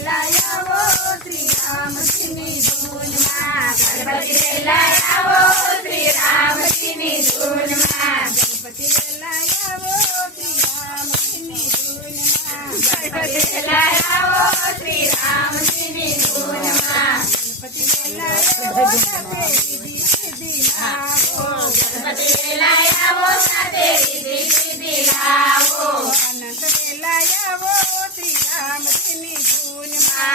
वेलायावो श्रीरामजीनी धूनमा गणपति वेलायावो श्रीरामजीनी धूनमा गणपति वेलायावो श्रीरामजीनी धूनमा गणपति वेलायावो श्रीरामजीनी धूनमा गणपति वेलायावो साते रिद्धि सिद्धि लावो गणपति वेलायावो साते रिद्धि सिद्धि लावो अनंत वेलायावो श्रीरामजीनी धूनमा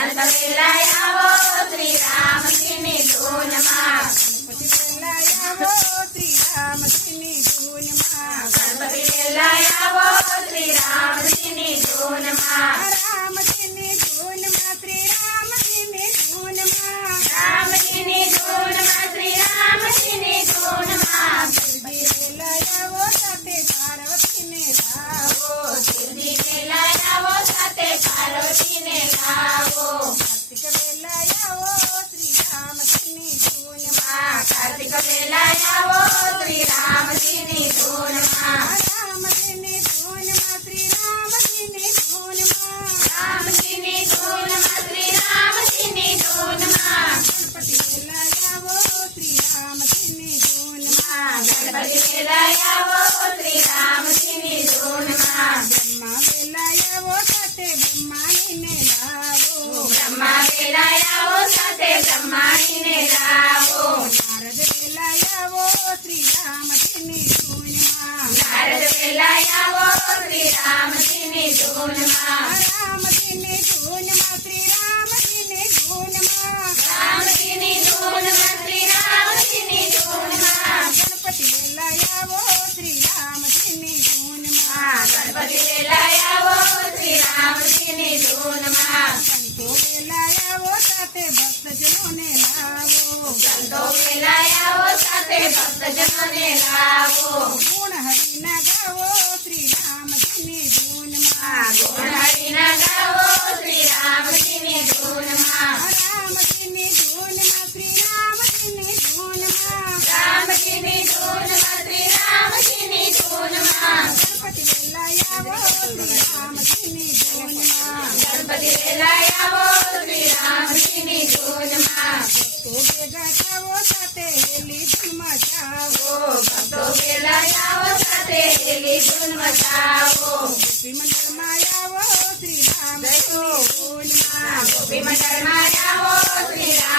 अनंत वेलायावो श्रीरामजीनी धूनमा गणपति वेलायावो श्रीरामजीनी धूनमा गणपति वेलायावो श्रीरामजीनी धूनमा रामजीनी धूनमा श्रीरामजीनी धूनमा रामजीनी धूनमा श्रीरामजीनी धूनमा सिद्धि वेलायावो साते पार्वती ने लावो सिद्धि वेलायावो साते पार्वती ने लावो कार्तिक वेलायावो श्रीरामजीनी धूनमा कार्तिक वेलायावो श्रीरामजीनी धूनमा रामजीनी धूनमा श्रीरामजीनी धूनमा रामजीनी धूनमा श्रीरामजीनी धूनमा गणपति वेलायावो श्रीरामजीनी धूनमा गणपति वेलायावो श्रीरामजीनी धूनमा ब्रह्मा वेलायावो साते ब्रह्मानी ने लावो ब्रह्मा वेलायावो साते ब्रह्मानी ने लावो नारद वेलायावो श्रीरामजीनी धूनमा नारद वेलायावो श्रीरामजीनी धूनमा रामजीनी धूनमा श्रीरामजीनी धूनमा रामजीनी धूनमा श्रीरामजीनी धूनमा गणपति वेलायावो श्रीरामजीनी धूनमा गणपति वेलायावो श्रीरामजीनी धूनमा संतो वेलायावो साते भक्तजनों ने लावो संतो वेलायावो साते भक्तजनों ने लावो गुण हरि न गावो श्रीरामजीनी धूनमा गुण हरि न गावो श्रीरामजीनी धूनमा रामजीनी धूनमा श्रीरामजीनी धूनमा रामजीनी धूनमा श्रीरामजीनी धूनमा गणपति वेलायावो श्रीरामजीनी धूनमा गणपति वेलायावो श्रीरामजीनी धूनमा भक्तो बेगावो साते हेली धुन मचावो भक्तो वेलायावो साते हेली धुन मचावो गोपी मंडल मायावो श्रीरामजीनी धूनमा गोपी मंडल मायावो श्रीराम